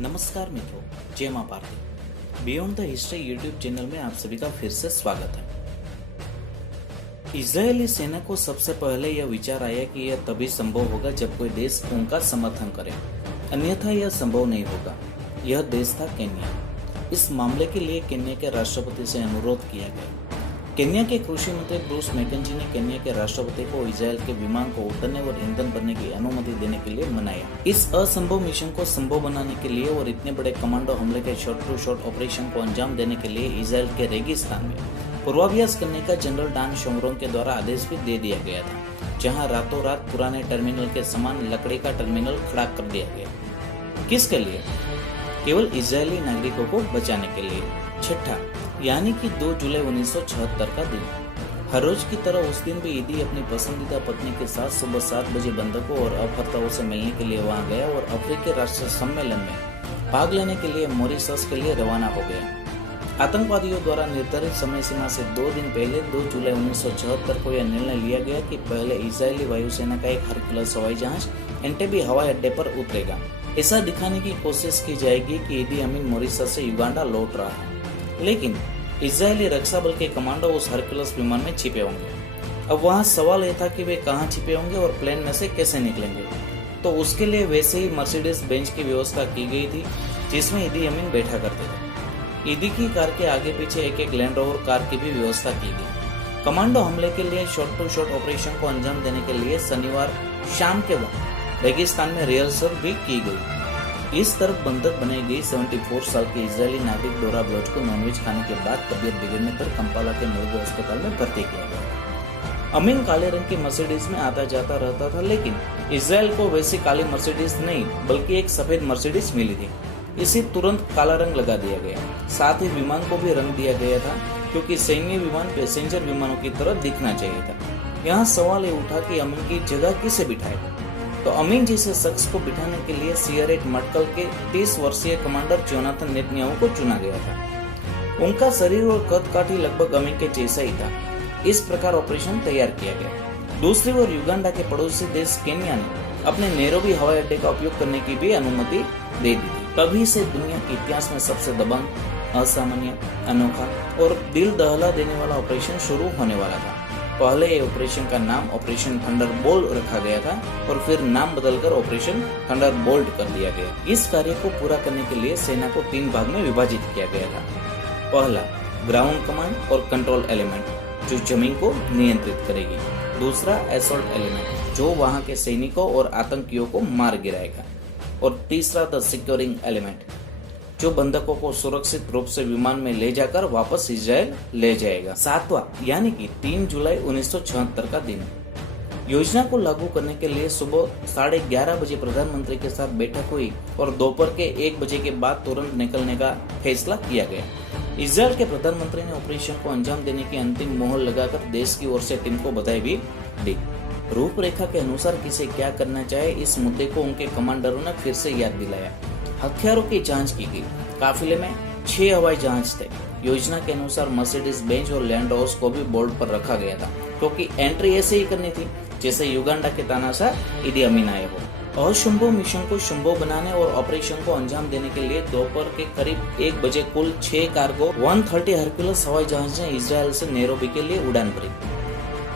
नमस्कार मित्रों, जय मां Bharati. Beyond the history YouTube channel में आप सभी का फिर से स्वागत है। इजरायली सेना को सबसे पहले यह विचार आया कि यह तभी संभव होगा जब कोई देश उनका समर्थन करे, अन्यथा यह संभव नहीं होगा। यह देश था केन्या। इस मामले के लिए केन्या के राष्ट्रपति से अनुरोध किया गया। केन्या के कृषि मंत्री ब्रूस मैकेंजी ने केन्या के राष्ट्रपति को इजरायल के विमान को उतरने और ईंधन भरने की अनुमति देने के लिए मनाया। इस असंभव मिशन को संभव बनाने के लिए और इतने बड़े कमांडो हमले के शॉट टू शॉट ऑपरेशन को अंजाम देने के लिए इजरायल के रेगिस्तान में पूर्वाभ्यास करने का जनरल डान शोमरोन के द्वारा आदेश भी दे दिया गया था, जहाँ रातों रात पुराने टर्मिनल के समान लकड़ी का टर्मिनल खड़ा कर दिया गया। किसके लिए? केवल इजरायली नागरिकों को बचाने के लिए। छठा, यानी कि 2 जुलाई 1976 का दिन। हर रोज की तरह उस दिन भी ईदी अपनी पसंदीदा पत्नी के साथ सुबह 7 बजे बंधकों और अपहर्ताओं से मिलने के लिए वहां गया और अफ्रीकी राष्ट्र सम्मेलन में भाग लेने के लिए मॉरिशस के लिए रवाना हो गया। आतंकवादियों द्वारा निर्धारित समय सीमा से 2 दिन पहले 2 जुलाई 1976 को यह निर्णय लिया गया कि पहले इजरायली वायुसेना का एक हरकुलस हवाई जहाज एंटेबे हवाई अड्डे पर उतरेगा। ऐसा दिखाने की कोशिश की जाएगी कि ईदी अमीन मॉरिशस से युगांडा लौट रहा है, लेकिन इजरायली रक्षा बल के कमांडो उस हरकुलस विमान में छिपे होंगे। अब वहां सवाल यह था कि वे कहां छिपे होंगे और प्लेन में से कैसे निकलेंगे। तो उसके लिए वैसे ही मर्सिडीज बेंच की व्यवस्था की गई थी, जिसमें ईदी अमीन बैठा करते थे। ईदी की कार के आगे पीछे एक लैंड रोवर कार की भी व्यवस्था की गई। कमांडो हमले के लिए शॉट टू शॉट ऑपरेशन को अंजाम देने के लिए शनिवार शाम के वक्त रेगिस्तान में रिहर्सल भी की गई। इस तरफ बंधक बनाई गई 74 साल के इजरायली नागरिक डोरा ब्लोच को नॉनवेज खाने के बाद तबियत बिगड़ने पर कंपाला के मुर्गो अस्पताल में भर्ती किया गया। अमीन काले रंग की मर्सिडीज में आता जाता रहता था, लेकिन इजरायल को वैसी काली मर्सिडीज नहीं बल्कि एक सफेद मर्सिडीज मिली थी। इसे तुरंत काला रंग लगा दिया गया। साथ ही विमान को भी रंग दिया गया था, क्योंकि सैन्य विमान पैसेंजर विमानों की तरह दिखना चाहिए था। यहाँ सवाल ये उठा कि अमीन की जगह किसे बिठाए। तो अमीन जैसे शख्स को बिठाने के लिए सीआरएट मटकल के 30 वर्षीय कमांडर जोनाथन नेतन्याहू को चुना गया था। उनका शरीर और कद काठी लगभग अमीन के जैसा ही था। इस प्रकार ऑपरेशन तैयार किया गया। दूसरी ओर युगांडा के पड़ोसी देश केन्या ने अपने नैरोबी हवाई अड्डे का उपयोग करने की भी अनुमति दे दी थी। तभी से दुनिया के इतिहास में सबसे दबंग, असामान्य, अनोखा और दिल दहला देने वाला ऑपरेशन शुरू होने वाला था। पहले ये ऑपरेशन का नाम ऑपरेशन थंडरबोल्ट रखा गया था और फिर नाम बदलकर ऑपरेशन थंडरबोल्ट कर दिया गया। इस कार्य को पूरा करने के लिए सेना को 3 भाग में विभाजित किया गया था। पहला, ग्राउंड कमांड और कंट्रोल एलिमेंट, जो जमीन को नियंत्रित करेगी। दूसरा, असॉल्ट एलिमेंट, जो वहां के सैनिकों और आतंकियों को मार गिराएगा। और तीसरा, द सिक्योरिंग एलिमेंट, जो बंधकों को सुरक्षित रूप से विमान में ले जाकर वापस इजरायल ले जाएगा। 7वां, यानी कि 3 जुलाई 1976 का दिन। योजना को लागू करने के लिए सुबह 11:30 बजे प्रधानमंत्री के साथ बैठक हुई और दोपहर के 1 बजे के बाद तुरंत निकलने का फैसला किया गया। इजरायल के प्रधानमंत्री ने ऑपरेशन को अंजाम देने की अंतिम मोहर लगाकर देश की ओर से टीम को बधाई भी दी। रूपरेखा के अनुसार किसे क्या करना चाहे, इस मुद्दे को उनके कमांडरों ने फिर से याद दिलाया। हथियारों की जांच की गई। काफिले में 6 हवाई जहाज थे। योजना के अनुसार मर्सिडीज बेंच और लैंड रोवर्स को भी बोर्ड पर रखा गया था, क्योंकि एंट्री ऐसे ही करनी थी जैसे युगांडा के तानाशाह ईदी अमीन आए हो। असंभव मिशन को संभव बनाने और ऑपरेशन को अंजाम देने के लिए दोपहर के करीब 1 बजे कुल 6 कार्गो 130 हरकुलस हवाई जहाज ने इजरायल से नैरोबी के लिए उड़ान भरी,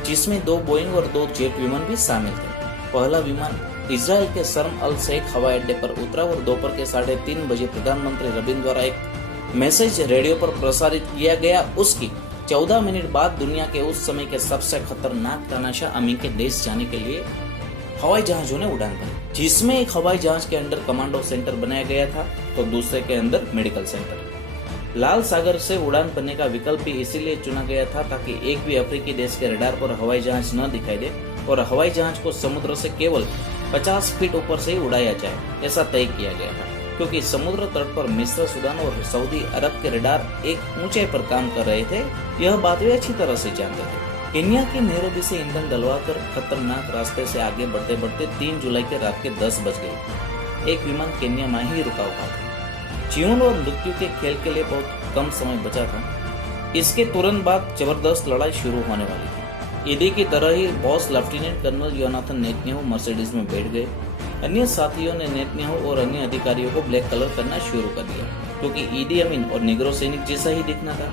जिसमें 2 बोइंग और 2 जेट विमान भी शामिल थे। पहला विमान इजरायल के शर्म अल शेख हवाई अड्डे पर उतरा और दोपहर के 3:30 बजे प्रधानमंत्री रबिन द्वारा एक मैसेज रेडियो पर प्रसारित किया गया। उसकी 14 मिनट बाद दुनिया के उस समय के सबसे खतरनाक तानाशाह अमीन के देश जाने के लिए हवाई जहाजों ने उड़ान भरी, जिसमें एक हवाई जहाज के अंदर कमांडो सेंटर बनाया गया था तो दूसरे के अंदर मेडिकल सेंटर। लाल सागर से उड़ान भरने का विकल्प भी इसीलिए चुना गया था ताकि एक भी अफ्रीकी देश के रडार पर हवाई जहाज न दिखाई दे और हवाई जहाज को समुद्र से केवल 50 फीट ऊपर से ही उड़ाया जाए, ऐसा तय किया गया था, क्योंकि समुद्र तट पर मिस्र, सूडान और सऊदी अरब के रडार एक ऊंचाई पर काम कर रहे थे। यह बात वे अच्छी तरह से जानते थे। केन्या के नैरोबी से ईंधन डलवाकर खतरनाक रास्ते से आगे बढ़ते बढ़ते 3 जुलाई के रात के 10 बज गए। एक विमान केन्या में ही रुका हुआ था। जीवन और मृत्यु के खेल के लिए बहुत कम समय बचा था। इसके तुरंत बाद जबरदस्त लड़ाई शुरू होने वाली थी। ईदी की तरह ही boss lieutenant colonel Yonatan Netanyahu Mercedes में बैठ गए। अन्य साथियों ने नेतन्याहू और अन्य अधिकारियों को ब्लैक कलर करना शुरू कर दिया, क्योंकि ईदी अमीन और निग्रो सैनिक जैसा ही दिखना था।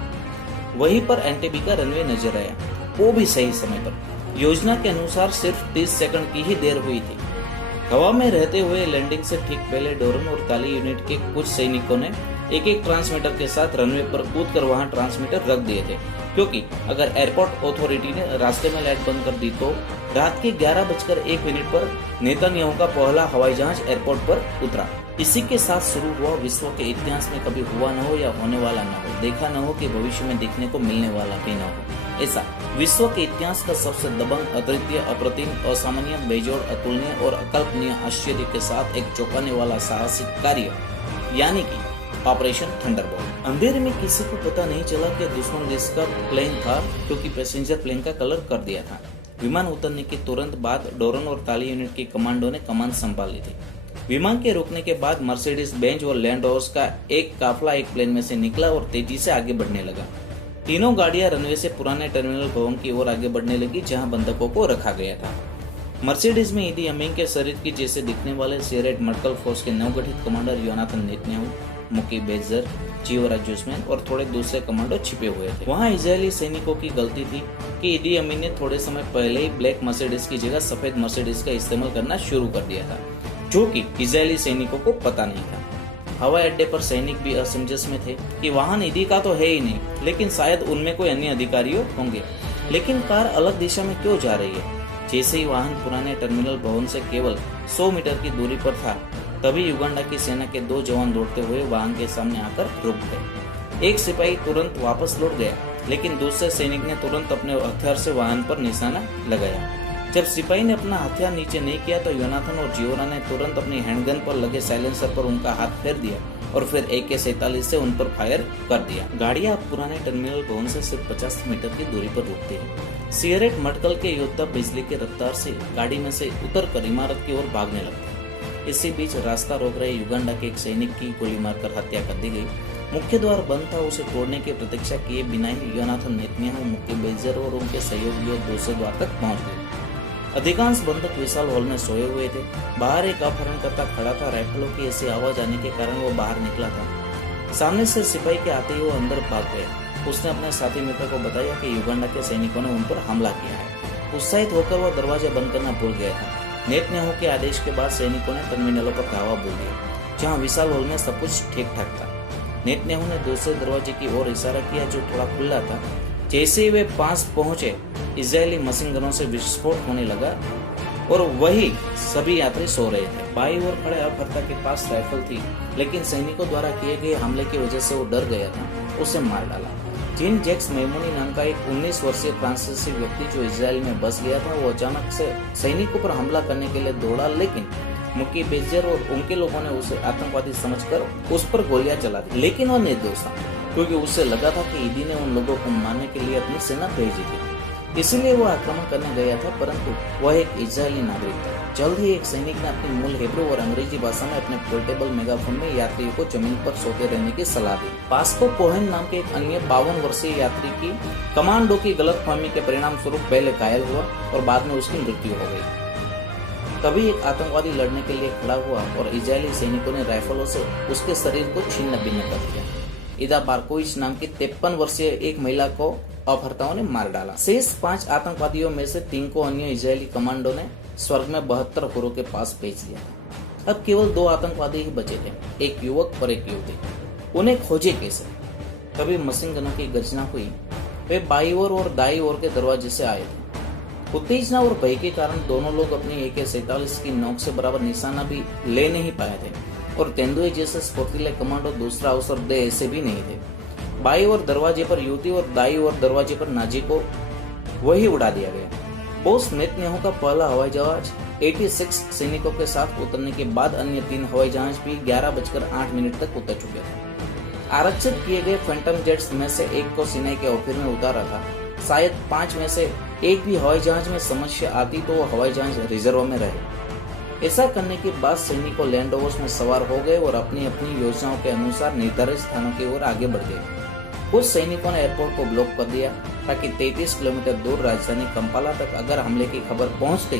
वहीं पर एंटेबी का रनवे नजर आया, वो भी सही समय पर। योजना के अनुसार सिर्फ 30 सेकंड की ही देर हुई थी। हवा में रहते हुए लैंडिंग से ठीक पहले डोरन और ताली यूनिट के कुछ सैनिकों ने एक एक ट्रांसमीटर के साथ रनवे पर कूदकर वहां ट्रांसमीटर रख दिए थे, क्योंकि अगर एयरपोर्ट अथॉरिटी ने रास्ते में लाइट बंद कर दी तो रात के 11:01 पर नेतन्याहू का पहला हवाई जहाज एयरपोर्ट पर उतरा। इसी के साथ शुरू हुआ विश्व के इतिहास में कभी हुआ न हो या होने वाला न हो, देखा न हो कि भविष्य में देखने को मिलने वाला भी न हो, ऐसा विश्व के इतिहास का सबसे दबंग, अद्वितीय, अप्रतिम, असामान्य, बेजोड़, अतुलनीय और अकल्पनीय आश्चर्य के साथ एक चौंकाने वाला साहसिक कार्य, यानी कि ऑपरेशन थंडरबोल्ट। अंधेरे में किसी को पता नहीं चला कि दुश्मन देश का प्लेन था, क्योंकि पैसेंजर प्लेन का कलर कर दिया था। विमान उतरने के तुरंत बाद डोरन और ताली यूनिट के कमांडो ने कमान संभाल ली थी। विमान के रुकने के बाद मर्सिडीज बेंज और लैंड रोवर्स का एक काफला एक प्लेन में से निकला और तेजी से आगे बढ़ने लगा। तीनों गाड़ियां रनवे से पुराने टर्मिनल भवन की ओर आगे बढ़ने लगी, जहां बंधकों को रखा गया था। मर्सिडीज में ईदी अमीन के शरीर की जैसे दिखने वाले सीरेट मर्कल फोर्स के नवगठित कमांडर योनाथन नेतन्याहू, मुकी बेजर, जियोरा जुस्मैन और थोड़े दूसरे कमांडो छिपे हुए थे। वहां इजरायली सैनिकों की गलती थी कि ईदी अमीन ने थोड़े समय पहले ही ब्लैक मर्सिडीज की जगह सफेद मर्सिडीज का इस्तेमाल करना शुरू कर दिया था, जो कि इजरायली सैनिकों को पता नहीं था। हवाई अड्डे पर सैनिक भी असमंजस में थे कि वाहन ईदी का तो है ही नहीं, लेकिन शायद उनमें कोई अन्य अधिकारियों होंगे। लेकिन कार अलग दिशा में क्यों जा रही है? जैसे ही वाहन पुराने टर्मिनल भवन से केवल 100 मीटर की दूरी पर था, तभी युगांडा की सेना के 2 जवान दौड़ते हुए वाहन के सामने आकर रुक गए। एक सिपाही तुरंत वापस लौट गया, लेकिन दूसरे सैनिक ने तुरंत अपने हथियार से वाहन पर निशाना लगाया। जब सिपाही ने अपना हथियार नीचे नहीं किया तो योनाथन और जियोरा ने तुरंत अपनी हैंडगन पर लगे साइलेंसर पर उनका हाथ फेर दिया और फिर AK-47 से उन पर फायर कर दिया। गाड़ियां पुराने टर्मिनल भवन से सिर्फ 50 मीटर की दूरी पर रुकती है। सीरेट मटकल के योद्धा बिजली के रफ्तार से गाड़ी में से उतरकर इमारत की ओर भागने लगते। इसी बीच रास्ता रोक रहे युगांडा के एक सैनिक की गोली मारकर हत्या कर दी गई। मुख्य द्वार बंद था, उसे तोड़ने की प्रतीक्षा किए बिना ही योनाथन नेतन्याहू, मुकी बेजर और उनके सहयोगियों दूसरे द्वार तक पहुंच गए। अधिकांश बंधक विशाल हॉल में सोए हुए थे। बाहर एक अपहरणकर्ता खड़ा था। राइफलों की ऐसी आवाज आने के कारण वो बाहर निकला था। सामने से सिपाही के आते ही वो अंदर भाग गया। उसने अपने साथी मित्र को बताया कि युगांडा के सैनिकों ने उन पर हमला किया है। उत्साहित होकर वह दरवाजा बंद करना भूल गया था। नेतन्याहू के आदेश के बाद सैनिकों ने टर्मिनलों पर धावा बोल दिया, जहां विशाल हॉल में सब कुछ ठीक ठाक था। नेतन्याहू ने दूसरे दरवाजे की ओर इशारा किया, जो थोड़ा खुला था। जैसे ही वे पास पहुंचे, इजरायली मशीन गनों से विस्फोट होने लगा और वही सभी यात्री सो रहे थे। बाईं ओर खड़े अपहर्ता के पास राइफल थी, लेकिन सैनिकों द्वारा किए गए हमले की वजह से वो डर गया था। उसे मार डाला। जीन जैक्स मैमोनी नाम का एक 19 वर्षीय फ्रांसीसी व्यक्ति जो इजराइल में बस गया था, वो अचानक से सैनिकों पर हमला करने के लिए दौड़ा, लेकिन मुकी बेजर और उनके लोगों ने उसे आतंकवादी समझकर उस पर गोलियां चला दी। लेकिन वह निर्दोष था, क्योंकि उसे लगा था कि ईदी ने उन लोगों को मारने के लिए अपनी सेना भेजी थी, इसलिए वो आक्रमण करने गया था। परंतु वह एक इजरायली नागरिक था। जल्द ही एक सैनिक ने अपनी मूल हिब्रू और अंग्रेजी भाषा में अपने पोर्टेबल मेगाफोन में यात्रियों को जमीन पर सोते रहने की सलाह दी। पास्को कोहेन नाम के एक अन्य 52 वर्षीय यात्री की कमांडो की गलतफहमी के परिणाम स्वरूप पहले घायल हुआ और बाद में उसकी मृत्यु हो गई। तभी एक आतंकवादी लड़ने के लिए खड़ा हुआ और इजरायली सैनिकों ने राइफलों से उसके शरीर को छिन्न भिन्न कर दिया। इदा बारकोविच नाम की 53 वर्षीय एक महिला को अपहर्ताओं ने मार डाला। शेष 5 आतंकवादियों में से 3 को अन्य इजरायली कमांडो ने स्वर्ग में 72 हुरों के पास भेज दिया। अब केवल 2 आतंकवादी ही बचे थे, एक युवक और एक युवती। उन्हें खोजे कैसे? तभी मशीन गनों की गर्जना हुई। वे बाईं ओर और दाईं ओर के दरवाजे से आए थे। उत्तेजना और भय के कारण दोनों लोग अपनी AK-47 की नोक से बराबर निशाना भी ले नहीं पाए थे और तेंदुए जैसे स्फूर्तिले कमांडो दूसरा अवसर दे ऐसे भी नहीं थे। बाईं ओर दरवाजे पर युवती और दाईं ओर दरवाजे पर नाजी को वही उड़ा दिया गया। बोस नेतन्याहू का पहला हवाई जहाज 86 सैनिकों के साथ उतरने के बाद अन्य 3 हवाई जहाज भी 11:08 तक उतर चुके थे। आरक्षित किए गए फैंटम जेट्स में से एक को सिनाई के ओफिर में उतारा था। शायद 5 में से एक भी हवाई जहाज में समस्या आती तो वो हवाई जहाज रिजर्व में रहे। ऐसा करने के बाद सैनिकों लैंड रोवर्स में सवार हो गए और अपनी अपनी योजनाओं के अनुसार निर्धारित स्थानों की ओर आगे बढ़ गए। कुछ सैनिकों ने एयरपोर्ट को ब्लॉक कर दिया ताकि 33 किलोमीटर दूर राजधानी कंपाला तक अगर हमले की खबर पहुंच गई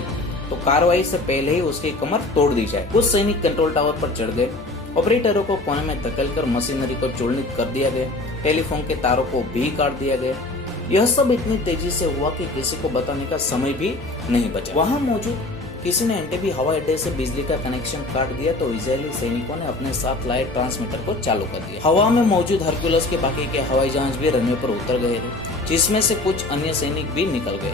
तो कार्रवाई से पहले ही उसकी कमर तोड़ दी जाए। कुछ सैनिक कंट्रोल टावर पर चढ़ गए, ऑपरेटरों को कोने में धकेलकर मशीनरी को चूर्णित कर दिया गया, टेलीफोन के तारों को भी काट दिया गया। यह सब इतनी तेजी से हुआ कि किसी को बताने का समय भी नहीं बचा। वहां मौजूद किसी ने एंटेबी हवाई अड्डे से बिजली का कनेक्शन काट दिया तो इजरायली सैनिकों ने अपने साथ लाए ट्रांसमीटर को चालू कर दिया। हवा में मौजूद हरक्यूलस के बाकी के हवाई जहाज भी रनवे पर उतर गए थे, जिसमें से कुछ अन्य सैनिक भी निकल गए।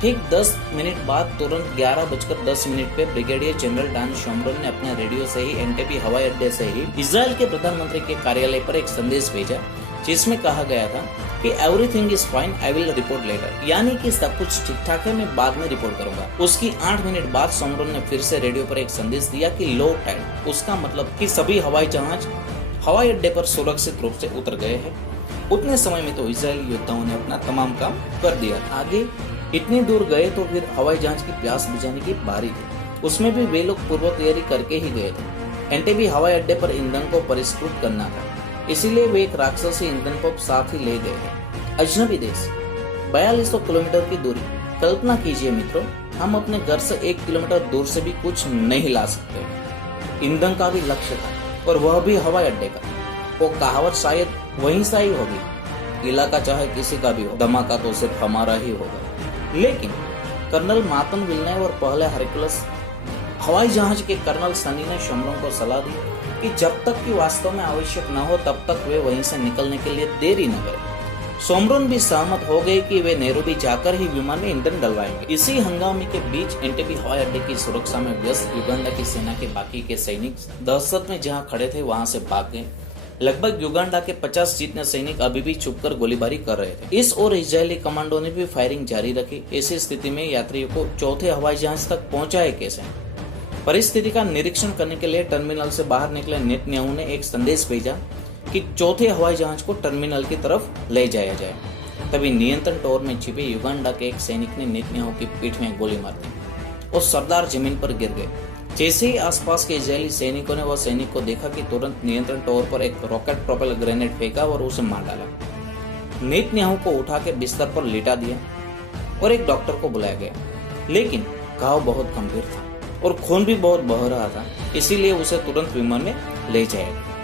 ठीक 10 मिनट बाद तुरंत 11:10 पे ब्रिगेडियर जनरल डान शोमरोन ने अपने रेडियो से ही एंटेबी हवाई अड्डे से ही इजराइल के प्रधानमंत्री के कार्यालय पर एक संदेश भेजा, जिसमें कहा गया था कि everything is fine, I will report later, यानी कि सब कुछ ठीक ठाक है, मैं बाद में रिपोर्ट करूंगा। उसकी 8 मिनट बाद शोमरोन ने फिर से रेडियो पर एक संदेश दिया कि लो टाइड, उसका मतलब कि सभी हवाई जहाज हवाई अड्डे पर सुरक्षित रूप से उतर गए हैं। उतने समय में तो इजरायली योद्धाओं ने अपना तमाम काम कर दिया। आगे इतनी दूर गए तो फिर हवाई जहाज की प्यास बुझाने की बारी थी। उसमें भी वे लोग पूर्व तैयारी करके ही गए थे। एंटेबी हवाई अड्डे पर ईंधन को परिष्कृत करना था, इसीलिए वे एक राक्षसी ईंधन पंप साथ ही ले गए थे। अजनबी देश, 4200 किलोमीटर की दूरी। कल्पना कीजिए मित्रों, हम अपने घर से 1 किलोमीटर दूर से भी कुछ नहीं ला सकते। ईंधन का भी लक्ष्य था, और वह भी हवाई अड्डे का। वो कहावत शायद वहीं से ही होगी, इलाका चाहे किसी का भी हो, धमाका तो सिर्फ हमारा ही होगा। लेकिन कर्नल मार्टिन विल्नेव और पहले हरक्यूलस हवाई जहाज के कर्नल सनी ने शोमरोन को सलाह दी कि जब तक कि वास्तव में आवश्यक न हो तब तक वे वहीं से निकलने के लिए देरी न करें। शोमरोन भी सहमत हो गए कि वे नैरोबी जाकर ही विमान में ईंधन डलवाएंगे। इसी हंगामे के बीच एंटेबी हवाई अड्डे की सुरक्षा में व्यस्त युगांडा की सेना के बाकी के सैनिक दहशत में जहां खड़े थे वहां से भाग गए। लगभग युगांडा के 50 जितने सैनिक अभी भी छुपकर गोलीबारी कर रहे थे। इस ओर इजरायली कमांडो ने भी फायरिंग जारी रखी। ऐसी स्थिति में यात्रियों को चौथे हवाई जहाज तक पहुंचाए कैसे? परिस्थिति का निरीक्षण करने के लिए टर्मिनल से बाहर निकले नेतन्याहू ने एक संदेश भेजा कि चौथे हवाई जहाज को टर्मिनल की तरफ ले जाया जाए। तभी नियंत्रण टावर में छिपे युगांडा के एक सैनिक ने नेतन्याहू की पीठ में गोली मार दी और सरदार जमीन पर गिर गए। जैसे ही आसपास के इजरायली सैनिकों ने वह सैनिक को देखा कि तुरंत नियंत्रण टावर पर एक रॉकेट प्रोपेल ग्रेनेड फेंका और उसे मार डाला। नेतन्याहू को उठा के बिस्तर पर लिटा दिया और एक डॉक्टर को बुलाया गया, लेकिन घाव बहुत गंभीर था और खून भी बहुत बह रहा था, इसीलिए उसे तुरंत विमान में ले जाया गया।